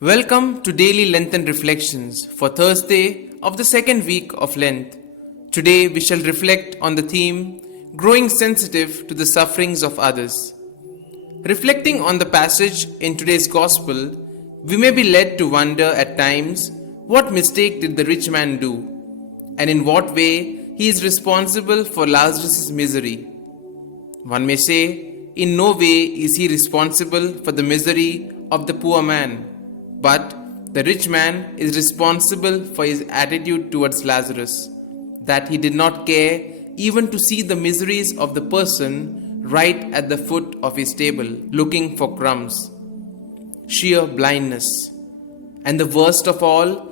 Welcome to Daily Lenten Reflections for Thursday of the second week of Lent. Today we shall reflect on the theme Growing Sensitive to the Sufferings of Others. Reflecting on the passage in today's Gospel, we may be led to wonder at times what mistake did the rich man do, and in what way he is responsible for Lazarus' misery. One may say, in no way is he responsible for the misery of the poor man. But the rich man is responsible for his attitude towards Lazarus, that he did not care even to see the miseries of the person right at the foot of his table, looking for crumbs. Sheer blindness. And the worst of all,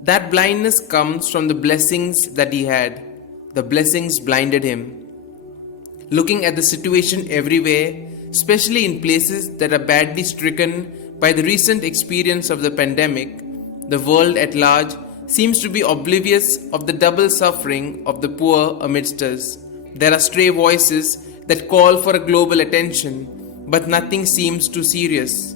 that blindness comes from the blessings that he had. The blessings blinded him. Looking at the situation everywhere, especially in places that are badly stricken by the recent experience of the pandemic, the world at large seems to be oblivious of the double suffering of the poor amidst us. There are stray voices that call for a global attention, but nothing seems too serious.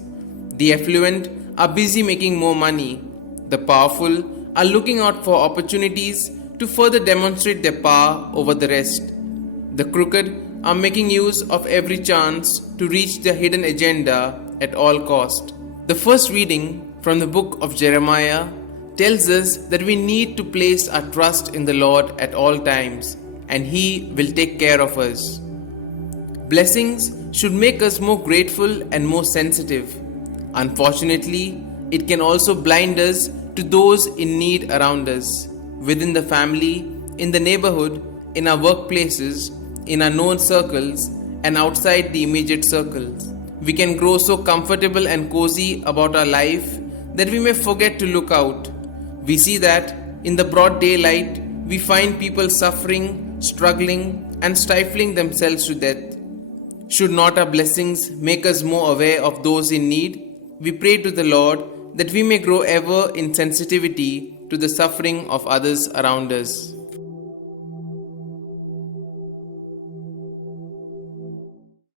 The affluent are busy making more money. The powerful are looking out for opportunities to further demonstrate their power over the rest. The crooked are making use of every chance to reach their hidden agenda at all cost. The first reading from the book of Jeremiah tells us that we need to place our trust in the Lord at all times, and He will take care of us. Blessings should make us more grateful and more sensitive. Unfortunately, it can also blind us to those in need around us, within the family, in the neighborhood, in our workplaces, in our known circles, and outside the immediate circles. We can grow so comfortable and cozy about our life that we may forget to look out. We see that in the broad daylight, we find people suffering, struggling, and stifling themselves to death. Should not our blessings make us more aware of those in need? We pray to the Lord that we may grow ever in sensitivity to the suffering of others around us.